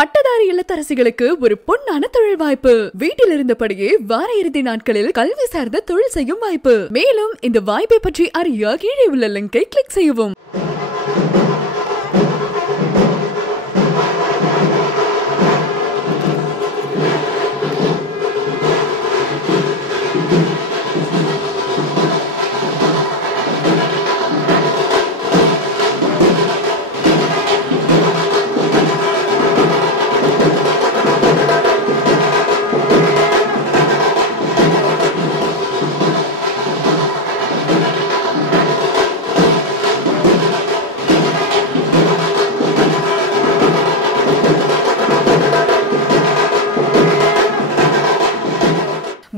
பட்டதாரி இல்லத்தரசிகளுக்கு ஒரு பொன்னான தொழில் வாய்ப்பு. வீட்டில் இருந்தபடியே வார இறுதி நாட்களில் கல்வி சார்ந்த தொழில் செய்யும் வாய்ப்பு. மேலும் இந்த வாய்ப்பை பற்றி அறிய கீழே உள்ள லிங்கை கிளிக் செய்யவும்.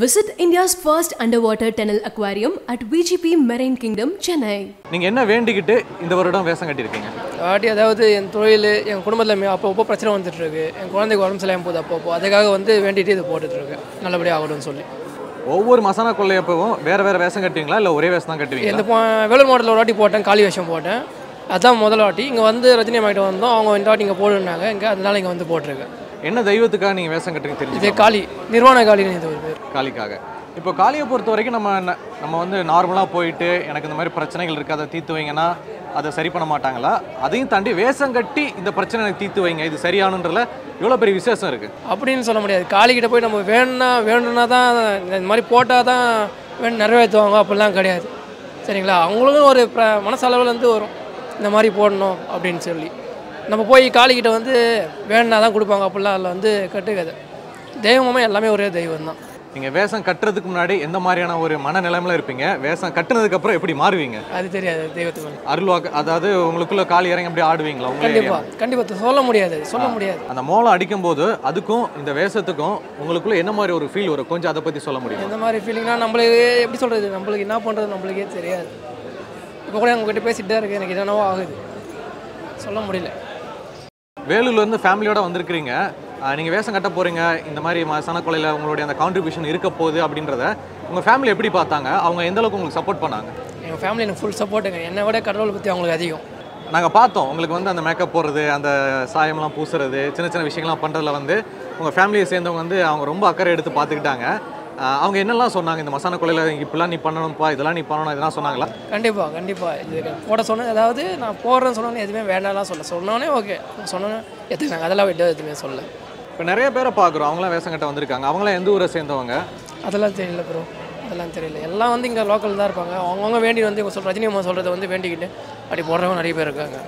Visit India's first underwater tunnel aquarium at VGP Marine Kingdom, Chennai. நீங்க என்ன வேண்டிக்கிட்டு இந்த வருடம் வேஷம் கட்டியிருக்கீங்க? அதாவது என் தொழில் என் குடும்பத்தில் அப்பப்போ பிரச்சனை வந்துட்டு இருக்கு. என் குழந்தைக்கு உடம்பு சரியாமல் போகுது அப்பப்போ. அதுக்காக வேண்டிட்டு இது போட்டுட்டு இருக்கேன். நல்லபடியாக ஆகணும்னு சொல்லி. ஒவ்வொரு மசாலா கொள்ளையப்பவும் வேற வேஷம் கட்டுவீங்களா இல்லை ஒரே வேஷம் தான் கட்டுவீங்க? இந்த வேலூர் மாவட்டத்தில் ஒரு வாட்டி போட்டேன், காளி வேஷம் போட்டேன். அதான் முதல் வாட்டி. இங்கே ரஜினி அம்மாக்கிட்ட வந்தோம். அவங்க இந்த வாட்டி இங்கே போடுனாங்க. அதனால இங்கே போட்டிருக்கேன். என்ன தெய்வத்துக்காக நீங்கள் வேஷம் கட்டுறீங்க தெரியும்? இது காளி, நிர்வாண காளின்னு இது ஒரு பேர். காளிக்காக. இப்போ காளியை பொறுத்த வரைக்கும் நம்ம நார்மலாக போயிட்டு எனக்கு இந்த மாதிரி பிரச்சனைகள் இருக்குது அதை தீர்த்து வைங்கன்னா அதை சரி பண்ண மாட்டாங்களா? அதையும் தாண்டி வேஷம் கட்டி இந்த பிரச்சனை எனக்கு தீர்த்து வைங்க இது சரியானுன்றதுல எவ்வளோ பெரிய விசேஷம் இருக்குது அப்படின்னு சொல்ல முடியாது. காளிக்கிட்ட போய் நம்ம வேணும்னா தான் இந்த மாதிரி போட்டால் தான் நிறைவேற்றுவாங்க அப்படிலாம் கிடையாது. சரிங்களா? அவங்களுக்கும் ஒரு மனசளவுலேருந்து வரும் இந்த மாதிரி போடணும் அப்படின்னு சொல்லி. நம்ம போய் காளிக்கிட்ட வேணுன்னா தான் கொடுப்பாங்க அப்படிலாம் அதில் கட்டுக்கதை. தெய்வமே எல்லாமே ஒரே தெய்வம் தான். நீங்கள் வேஷம் கட்டுறதுக்கு முன்னாடி எந்த மாதிரியான ஒரு மனநிலைமையில் இருப்பீங்க? வேஷம் கட்டுனதுக்கப்புறம் எப்படி மாறுவீங்க? அது தெரியாது. தெய்வத்துக்கு அருள்வாக்கு, அதாவது உங்களுக்குள்ள காளி இறங்கி அப்படி ஆடுவீங்களா? கண்டிப்பாக சொல்ல முடியாது. அந்த மோளம் அடிக்கும் போது அதுக்கும் இந்த வேஷத்துக்கும் உங்களுக்குள்ள என்ன மாதிரி ஒரு ஃபீல் வரும்? கொஞ்சம் அதை பற்றி சொல்ல முடியும்? எந்த மாதிரி ஃபீலிங்னா நம்மளுக்கு எப்படி சொல்கிறது, நம்மளுக்கு என்ன பண்ணுறது நம்மளுக்கே தெரியாது. இப்போ கூட உங்ககிட்ட பேசிகிட்டு தான் இருக்குது, எனக்கு என்னவோ ஆகுது, சொல்ல முடியல. வேலூர்லேருந்து ஃபேமிலியோட வந்திருக்கிறீங்க, நீங்கள் வேஷம் கட்ட போகிறீங்க, இந்த மாதிரி சனக்கொலையில் உங்களுடைய அந்த கான்ட்ரிபியூஷன் இருக்க போகுது அப்படின்றத உங்கள் ஃபேமிலி எப்படி பார்த்தாங்க? அவங்க எந்த அளவுக்கு உங்களுக்கு சப்போர்ட் பண்ணாங்க? எங்கள் ஃபேமிலி எனக்கு ஃபுல் சப்போர்ட்டுங்க. என்னை விட கடவுளை பற்றி அவங்களுக்கு அதிகம். நாங்கள் பார்த்தோம் உங்களுக்கு அந்த மேக்கப் போடுறது, அந்த சாயம்லாம் பூசுறது, சின்ன சின்ன விஷயங்கள்லாம் பண்ணுறதுல உங்கள் ஃபேமிலியை சேர்ந்தவங்க அவங்க ரொம்ப அக்கறை எடுத்து பார்த்துக்கிட்டாங்க. அவங்க என்னெல்லாம் சொன்னாங்க? இந்த மசாலா கொலையில் இப்படிலாம் நீ பண்ணணும்ப்பா, இதெல்லாம் நீ பண்ணணும், இதெல்லாம் சொன்னாங்களா? கண்டிப்பாக இது போட சொன்னேன். அதாவது நான் போடுறேன்னு சொன்னோன்னே எதுவுமே வேண்டாம்லாம் சொன்னோன்னே ஓகே சொன்னோன்னே எடுத்துக்கினாங்க. அதெல்லாம் எதுவுமே சொல்ல. இப்போ நிறைய பேரை பார்க்குறோம், அவங்களாம் வேஷம் கட்ட வந்திருக்காங்க. அவங்களாம் எந்த ஊரை சேர்ந்தவங்க? அதெல்லாம் தெரியல ப்ரோ, அதெல்லாம் தெரியல. எல்லாம் இங்கே லோக்கல் தான் இருப்பாங்க. அவங்கவுங்க வேண்டி ரஜினி அம்மா சொல்கிறத வேண்டிக்கிட்டு அப்படி போடுறவங்க நிறைய பேர் இருக்காங்க.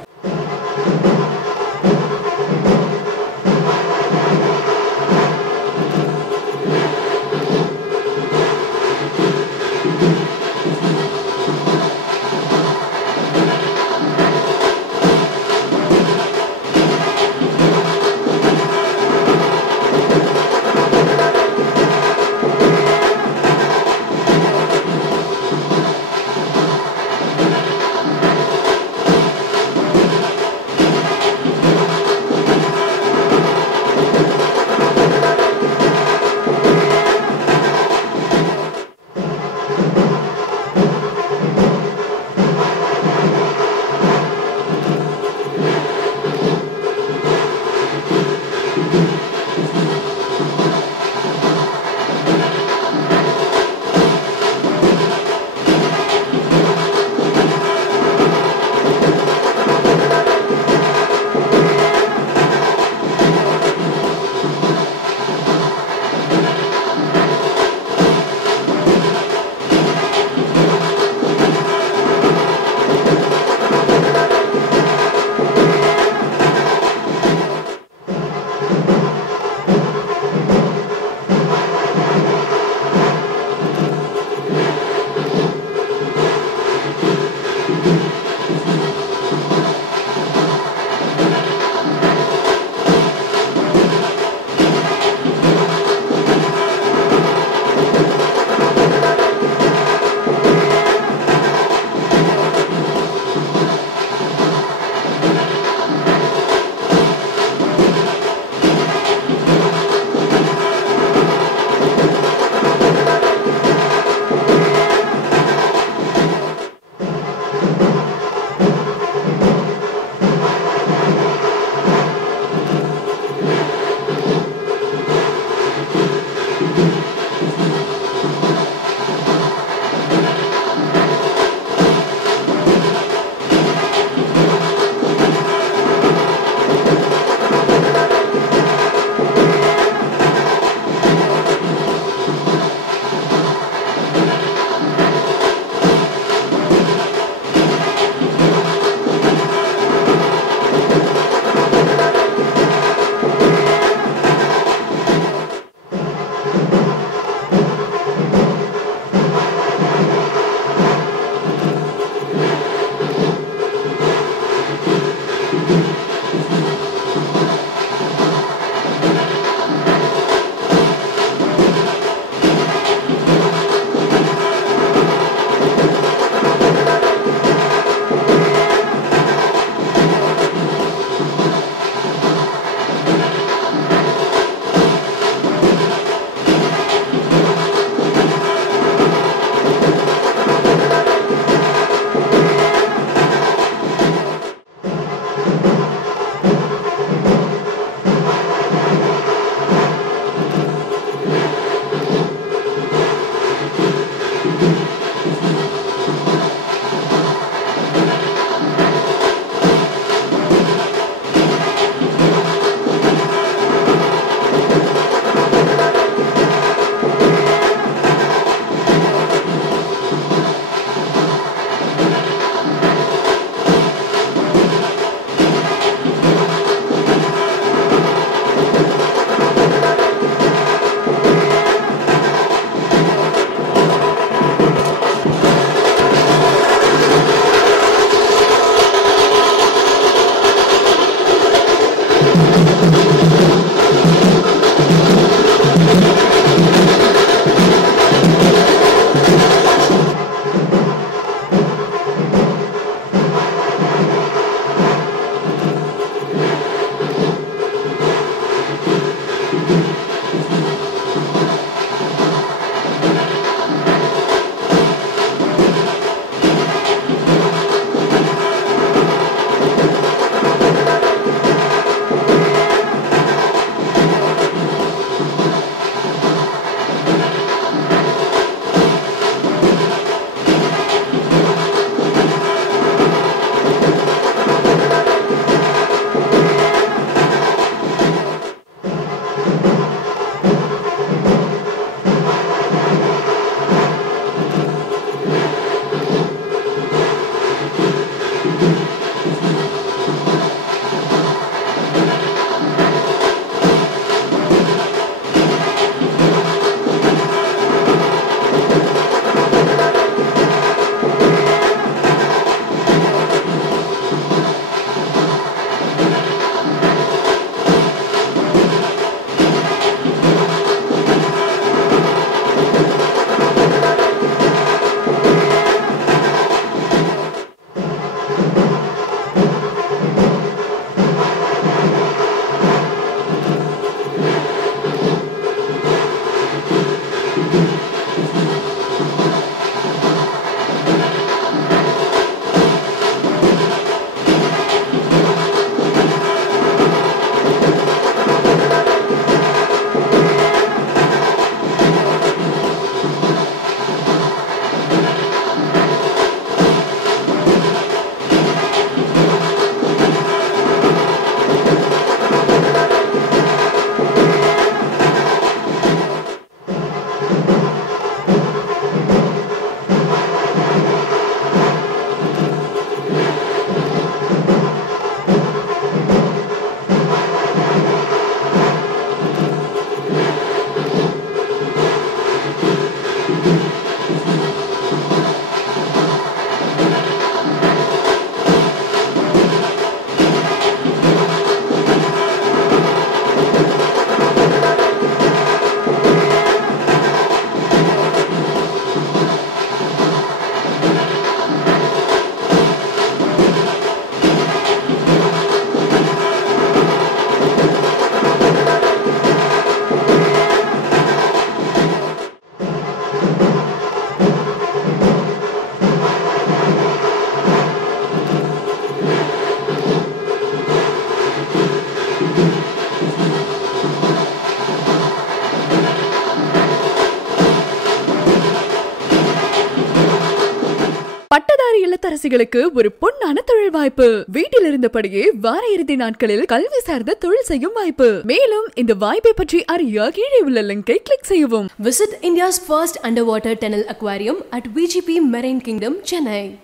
பட்டதாரி இல்லத்தரசிகளுக்கு ஒரு பொன்னான தொழில் வாய்ப்பு. வீட்டில் இருந்தபடியே வார இறுதி நாட்களில் கல்வி சார்ந்த தொழில் செய்யும் வாய்ப்பு. மேலும் இந்த வாய்ப்பை பற்றி அறிய கீழே உள்ள லிங்கை கிளிக் செய்யவும். Visit India's first underwater tunnel aquarium at VGP Marine Kingdom, Chennai.